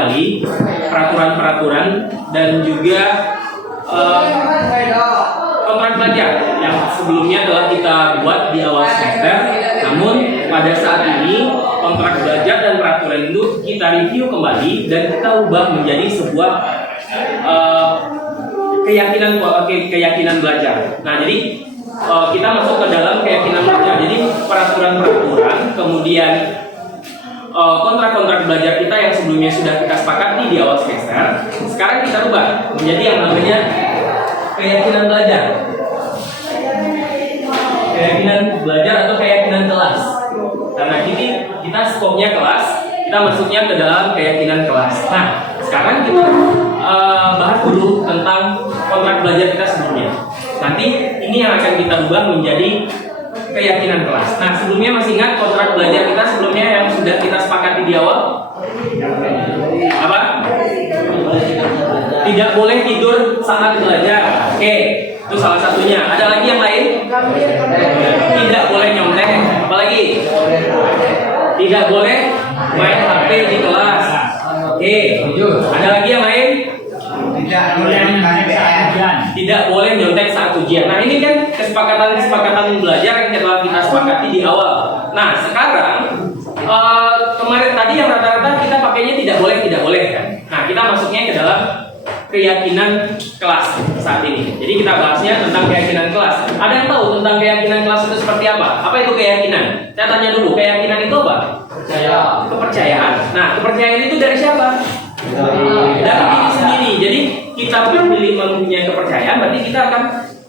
kembali peraturan-peraturan dan juga kontrak belajar yang sebelumnya telah kita buat di awal semester. Namun pada saat ini kontrak belajar dan peraturan itu kita review kembali dan kita ubah menjadi sebuah keyakinan belajar. Nah, jadi kita masuk ke dalam keyakinan belajar. Jadi peraturan-peraturan, kemudian kontrak-kontrak belajar kita yang sebelumnya sudah kita sepakati di awal semester, sekarang kita ubah menjadi yang namanya keyakinan belajar. Keyakinan belajar atau keyakinan kelas. Karena ini kita skopnya kelas, kita masuknya ke dalam keyakinan kelas. Nah, sekarang kita bahas dulu tentang kontrak belajar kita sebelumnya. Nanti ini yang akan kita ubah menjadi keyakinan kelas. Nah, sebelumnya masih ingat kontrak belajar kita sebelumnya yang sudah kita sepakati di awal? Apa? Tidak boleh tidur saat belajar. Oke, itu salah satunya. Ada lagi yang lain? Tidak boleh nyontek. Apalagi? Tidak boleh main HP di kelas. Oke. Ada lagi yang lain? Tidak boleh nyontek saat ujian. Nah, ini kan kesepakatan belajar yang telah kita sepakati di awal. Nah, sekarang kemarin tadi yang rata-rata kita pakainya tidak boleh kan. Nah, kita masuknya ke dalam keyakinan kelas saat ini. Jadi kita bahasnya tentang keyakinan kelas. Ada yang tahu tentang keyakinan kelas itu seperti apa? Apa itu keyakinan? Saya tanya dulu, keyakinan itu apa? Kepercayaan. Nah, kepercayaan itu dari siapa? Dari diri sendiri. Jadi kita mempunyai kepercayaan, berarti kita akan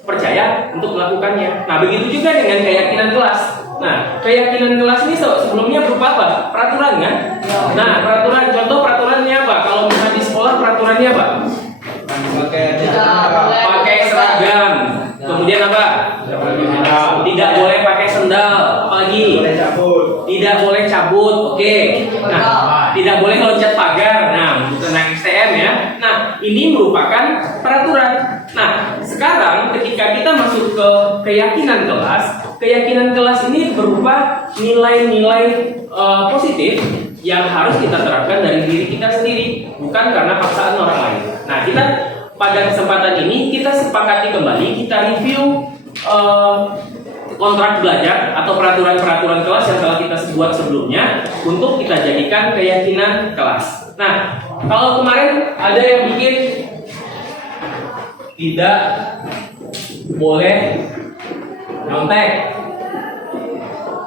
percaya untuk melakukannya. Nah, begitu juga dengan keyakinan kelas. Nah, keyakinan kelas ini sebelumnya berupa apa? Peraturan kan? Nah, peraturan, contoh peraturannya apa? Kalau misalnya di sekolah peraturannya apa? Pakai seragam. Kemudian apa? Tidak boleh pakai sendal. Apalagi? Tidak boleh cabut. Oke. Nah, tidak boleh loncat pagar. Nah, tentang STM ya. Nah, ini merupakan peraturan. Nah, sekarang ketika kita masuk ke keyakinan kelas ini berupa nilai-nilai positif yang harus kita terapkan dari diri kita sendiri, bukan karena paksaan orang lain. Nah, kita pada kesempatan ini kita sepakati kembali, kita review kontrak belajar atau peraturan-peraturan kelas yang telah kita buat sebelumnya untuk kita jadikan keyakinan kelas. Nah, kalau kemarin ada yang bikin tidak boleh nyontek.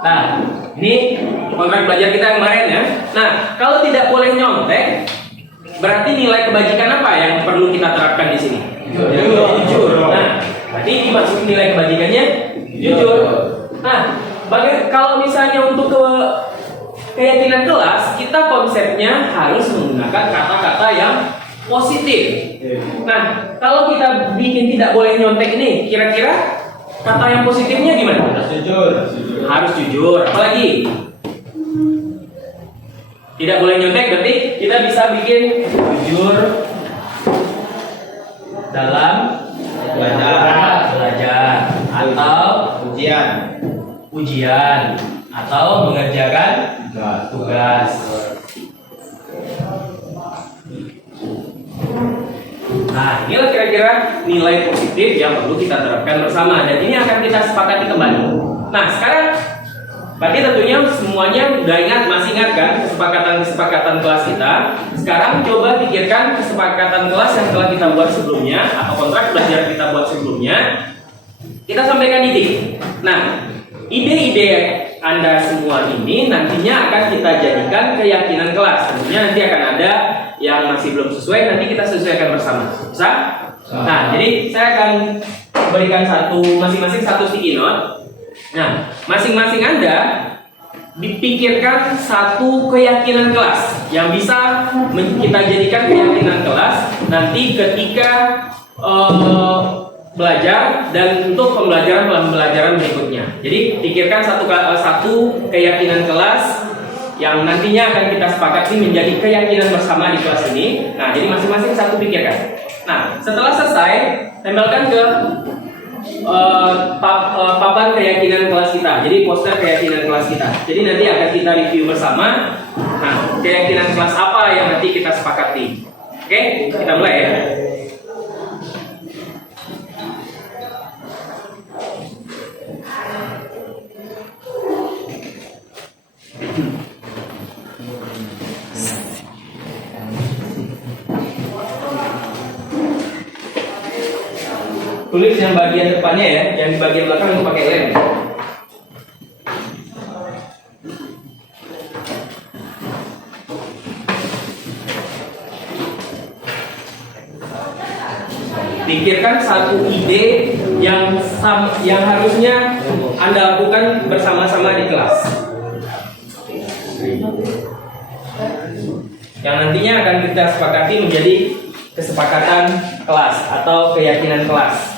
Nah, ini kontrak belajar kita yang kemarin ya. Nah, kalau tidak boleh nyontek, berarti nilai kebajikan apa yang perlu kita terapkan di sini? Jujur. Nah, berarti dimaksud nilai kebajikannya jujur. Nah, kalau misalnya untuk keyakinan kelas, kita konsepnya harus menggunakan kata-kata yang positif. Nah, kalau kita bikin tidak boleh nyontek ini, kira-kira kata yang positifnya gimana? Harus jujur. Apalagi? Tidak boleh nyontek, berarti kita bisa bikin jujur dalam belajar atau ujian atau mengerjakan tugas. Nah, inilah kira-kira nilai positif yang perlu kita terapkan bersama, dan ini akan kita sepakati kembali. Nah, sekarang berarti tentunya semuanya masih ingat kan kesepakatan kelas kita. Sekarang coba pikirkan kesepakatan kelas yang telah kita buat sebelumnya atau kontrak belajar kita buat sebelumnya. Kita sampaikan ide. Nah, ide-ide Anda semua ini nantinya akan kita jadikan keyakinan kelas. Tentunya nanti akan ada yang masih belum sesuai, nanti kita sesuaikan bersama. Bisa? Nah, jadi saya akan berikan masing-masing satu sticky note. Nah, masing-masing Anda dipikirkan satu keyakinan kelas yang bisa kita jadikan keyakinan kelas nanti ketika belajar dan untuk pembelajaran berikutnya. Jadi pikirkan satu keyakinan kelas yang nantinya akan kita sepakati menjadi keyakinan bersama di kelas ini. Nah, jadi masing-masing satu pikirkan. Nah, setelah selesai, tempelkan ke papan keyakinan kelas kita. Jadi poster keyakinan kelas kita. Jadi nanti akan kita review bersama Nah, keyakinan kelas apa yang nanti kita sepakati? Oke, kita mulai ya. Tulis yang bagian depannya ya, yang di bagian belakang itu pakai lem. Pikirkan satu ide yang harusnya Anda lakukan bersama-sama di kelas, yang nantinya akan kita sepakati menjadi kesepakatan kelas atau keyakinan kelas.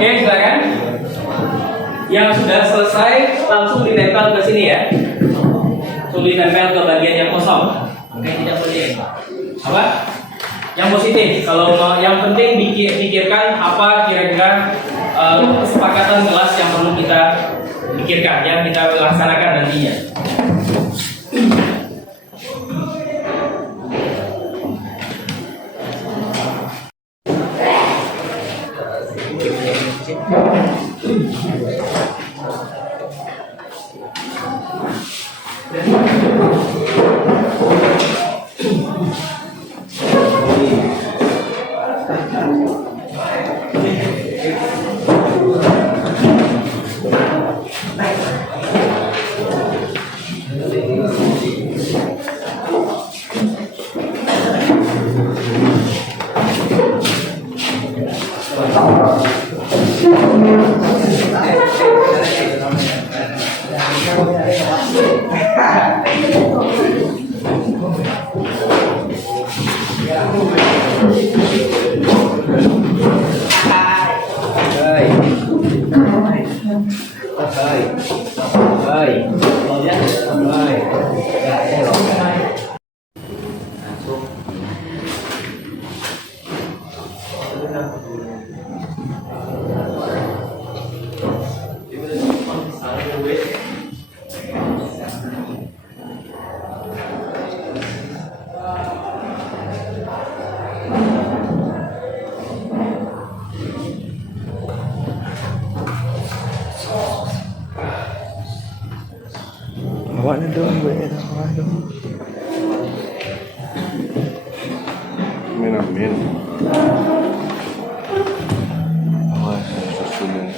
Oke, silakan. Yang sudah selesai langsung ditempel ke sini ya. Langsung ditempel ke bagian yang kosong. Oke, tidak boleh. Apa? Yang positif. Kalau yang penting pikirkan apa kira-kira kesepakatan kelas yang perlu kita pikirkan, yang kita laksanakan nantinya. Awak na doon, wait, awak doon. Amin. Awak sa susunod.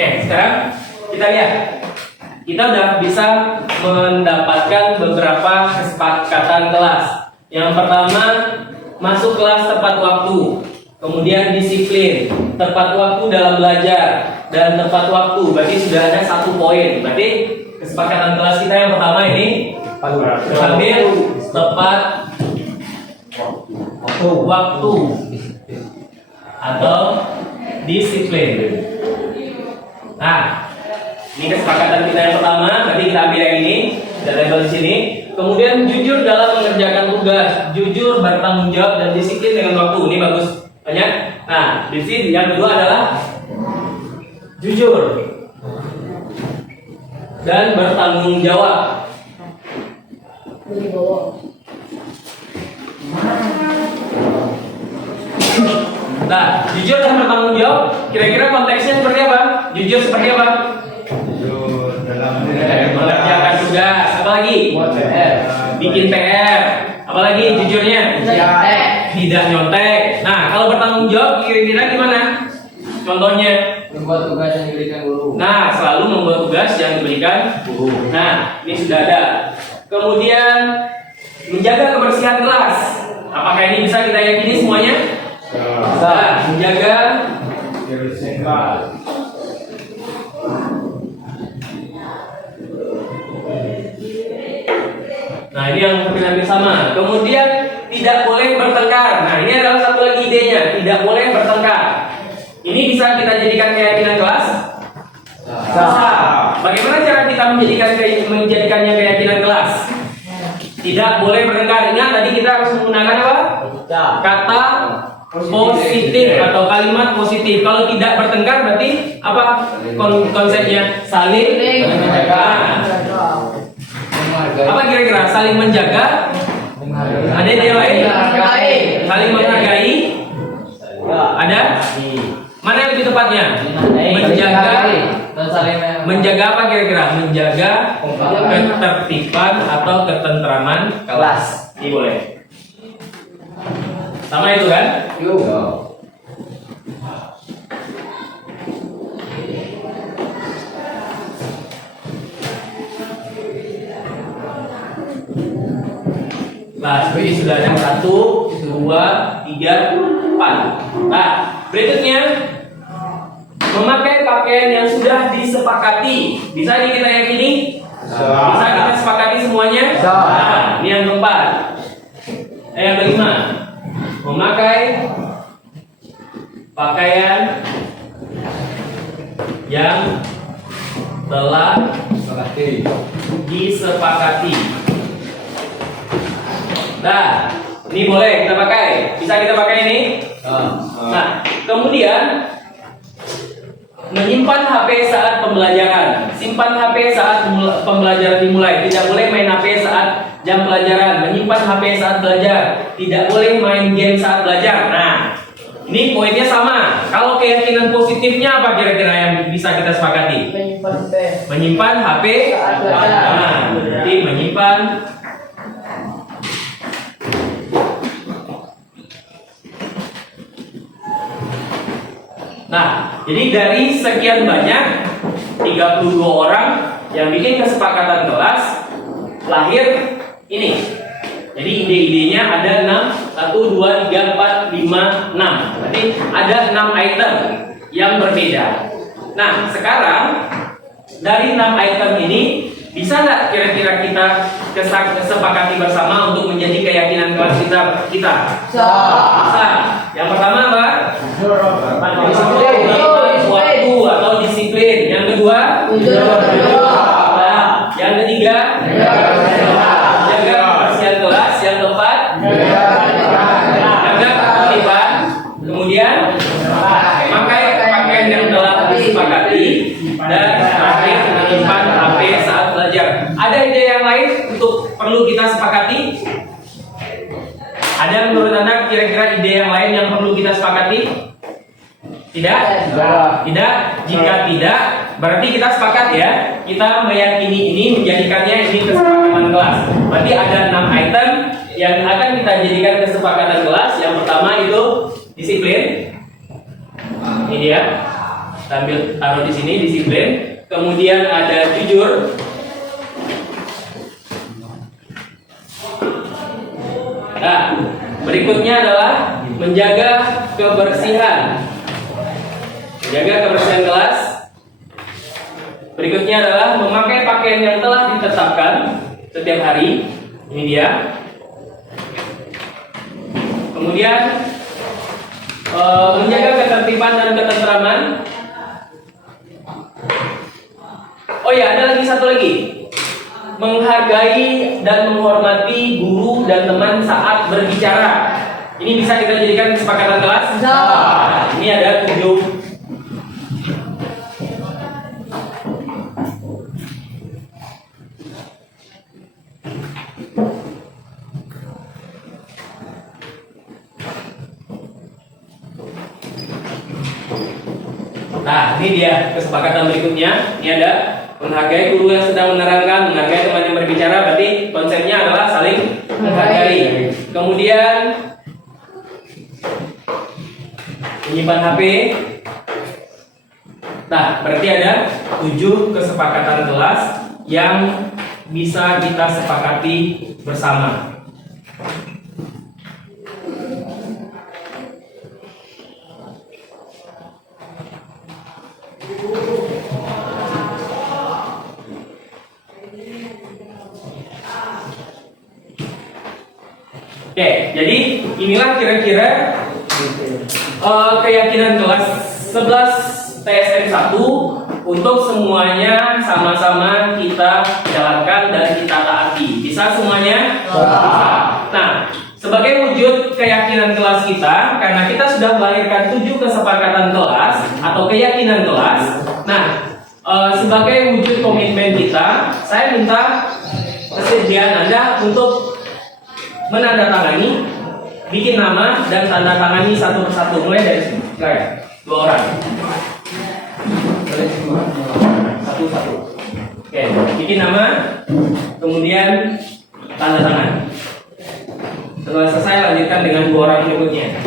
Oke, sekarang kita lihat. Kita udah bisa mendapatkan beberapa kesepakatan kelas. Yang pertama, masuk kelas tepat waktu. Kemudian disiplin, tepat waktu dalam belajar, dan tepat waktu. Berarti sudah ada 1 poin. Berarti kesepakatan kelas kita yang pertama ini ambil tepat waktu atau disiplin. Nah, ini kesepakatan kita yang pertama. Berarti kita ambil yang ini, kita label di sini. Kemudian jujur dalam mengerjakan tugas, jujur bertanggung jawab dan disiplin dengan waktu. Ini bagus banyak. Nah, di sini yang kedua adalah jujur dan bertanggung jawab. Nah, jujur dan bertanggung jawab, kira-kira konteksnya seperti apa? Jujur seperti apa? Jujur dalam mengerjakan tugas. Apa lagi? Bikin PR. Apa lagi jujurnya? Tidak nyontek. Nah, kalau bertanggung jawab kira-kira gimana? Contohnya? Membuat tugas yang diberikan guru. Nah, selalu membuat tugas yang diberikan guru. Nah, ini sudah ada. Kemudian menjaga kebersihan kelas. Apakah ini bisa kita yakini semuanya? Nah, menjaga kebersihan kelas. Nah, ini yang hampir sama. Kemudian tidak boleh bertengkar. Nah, ini adalah satu lagi idenya, tidak boleh bertengkar. Ini bisa kita jadikan keyakinan kelas? Bisa. Bagaimana cara kita menjadikannya keyakinan kelas? Tidak boleh bertengkar. Ingat tadi kita harus menggunakan apa? Kata positif atau kalimat positif. Kalau tidak bertengkar berarti apa konsepnya? Saling menjaga. Apa kira-kira? Saling menjaga? Ada ide lain? Saling menghargai? Ada? Mana yang lebih tepatnya? Menjaga apa kira-kira? Menjaga ketertiban atau ketentraman kelas. Ini boleh. Sama itu kan? Nah, ini sudah ada 1, 2, 3, 4. Nah, berikutnya memakai pakaian yang sudah disepakati. Bisa kita yakini? Bisa kita sepakati semuanya? Nah, ini yang keempat. Yang kelima, memakai pakaian yang telah disepakati. Nah, ini boleh kita pakai. Bisa kita pakai ini? Nah, kemudian menyimpan HP saat pembelajaran. Simpan HP saat pembelajaran dimulai. Tidak boleh main HP saat jam pelajaran. Menyimpan HP saat belajar. Tidak boleh main game saat belajar. Nah, ini poinnya sama. Kalau keyakinan positifnya apa kira-kira yang bisa kita sepakati? Menyimpan HP saat belajar. Nah, jadi menyimpan Nah, jadi dari sekian banyak 32 orang yang bikin kesepakatan kelas, lahir ini. Jadi ide-idenya ada 6, 1, 2, 3, 4, 5, 6. Berarti ada 6 item yang berbeda. Nah, sekarang dari 6 item ini bisa nggak kira-kira kita kesepakati bersama untuk menjadi keyakinan kelas kita? Bisa. Yang pertama apa? Waktu atau disiplin. Yang kedua, nah, yang ketiga, jaga kebersihan kelas. Yang keempat, jaga ketertiban. Kemudian, pakai pakaian yang telah disepakati. Dan terakhir, menyimpan HP saat belajar. Ada ide yang lain untuk perlu kita sepakati? Ada menurut Anda kira-kira ide yang lain yang perlu kita sepakati? Tidak? Tidak? Jika tidak, berarti kita sepakat ya. Kita meyakini ini, menjadikannya ini kesepakatan kelas. Berarti ada 6 item yang akan kita jadikan kesepakatan kelas. Yang pertama itu disiplin. Ini dia. Sambil taruh di sini disiplin. Kemudian ada jujur. Nah, berikutnya adalah menjaga kebersihan. Menjaga kebersihan kelas. Berikutnya adalah memakai pakaian yang telah ditetapkan setiap hari. Ini dia. Kemudian menjaga ketertiban dan ketentraman. Oh ya, ada lagi satu lagi. Menghargai dan menghormati guru dan teman saat berbicara. Ini bisa kita jadikan kesepakatan kelas? Nah, ini ada 7. Nah, ini dia kesepakatan berikutnya. Ini ada menghargai guru yang sedang menerangkan, menghargai teman yang berbicara. Berarti konsepnya adalah saling menghargai. Kemudian menyimpan HP Nah, berarti ada 7 kesepakatan kelas yang bisa kita sepakati bersama. Oke, jadi inilah kira-kira keyakinan kelas 11 TSM 1 untuk semuanya sama-sama kita jalankan dan kita taati. Bisa semuanya? Bisa. Nah, sebagai wujud keyakinan kelas kita, karena kita sudah melahirkan 7 kesepakatan kelas atau keyakinan kelas. Nah, sebagai wujud komitmen kita, saya minta kesediaan Anda untuk menandatangani, bikin nama dan tanda tangani satu persatu, mulai dari sini. Silakan, 2 orang. Satu-satu. Oke, bikin nama, kemudian tanda tangan. Setelah selesai, lanjutkan dengan 2 orang berikutnya.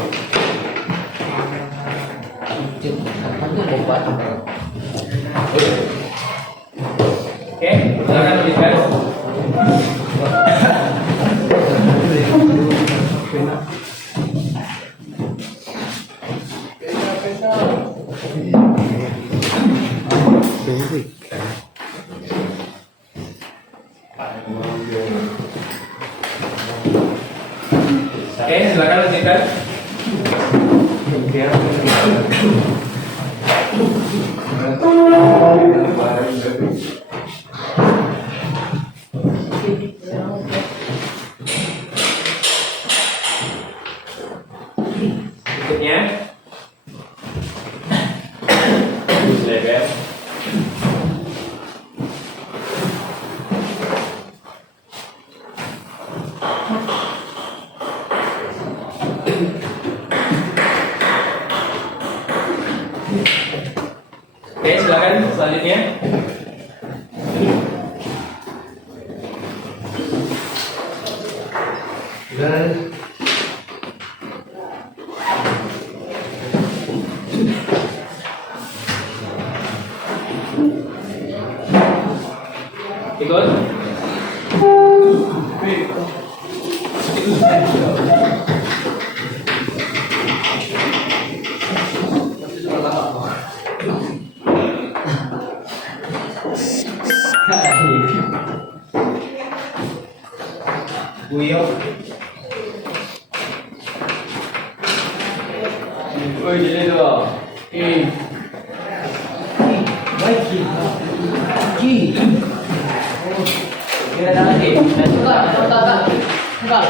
Oke, silakan lanjutkan. Oke, silakan lanjutkan. Berikutnya. Silakan. Oke, silakan selanjutnya. Ikut. Buyo. Oi, jadi dong. Baik. Kira lagi. Enggak.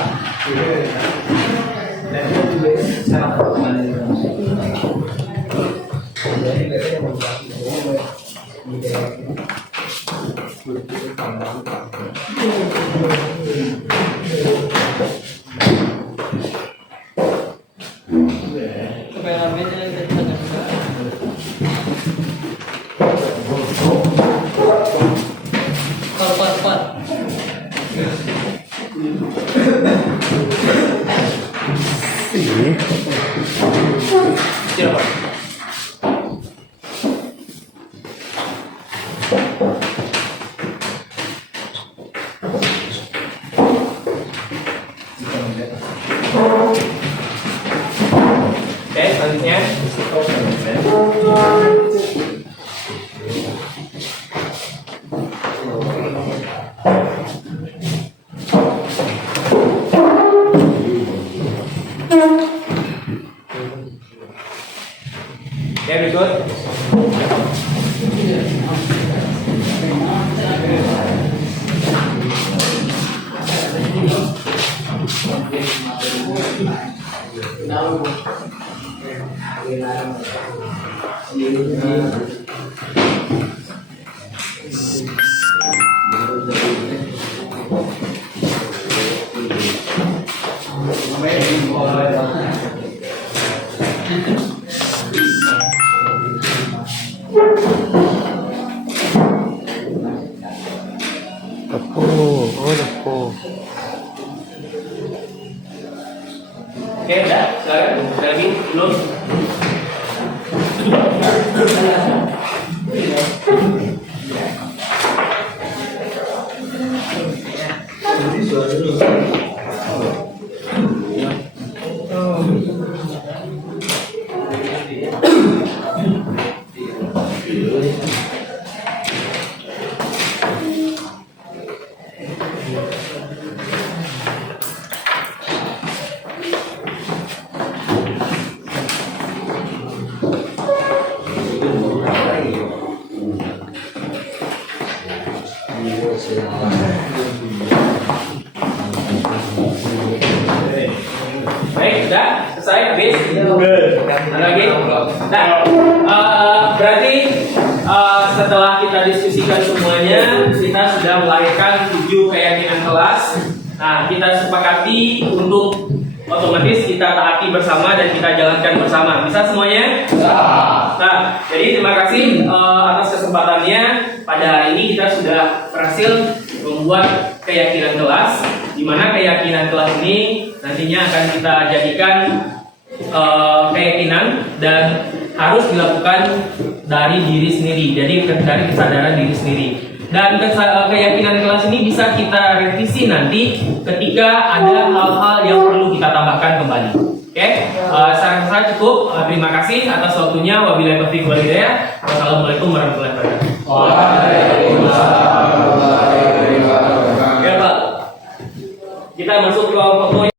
Oke, selanjutnya. Oke, berikut. Oke, udah, silakan. Lagi belum? Baik, sudah selesai habis. Ada lagi? Nah, berarti setelah kita diskusikan semuanya, kita sudah melahirkan 7 keyakinan kelas. Nah, kita sepakati untuk otomatis kita taati bersama dan kita jalankan bersama. Bisa semuanya? Nah, jadi terima kasih atas kesempatannya. Pada hari ini kita sudah berhasil membuat keyakinan kelas, di mana keyakinan kelas ini nantinya akan kita jadikan keyakinan dan harus dilakukan dari diri sendiri. Jadi dari kesadaran diri sendiri. Dan keyakinan kelas ini bisa kita revisi nanti ketika ada hal-hal yang perlu kita tambahkan kembali. Oke, saran saya cukup. Terima kasih atas waktunya. Wabillahi taufiq wal hidayah. Wassalamualaikum warahmatullahi wabarakatuh. Waalaikumsalam. Ya Pak, kita masuk ke foto.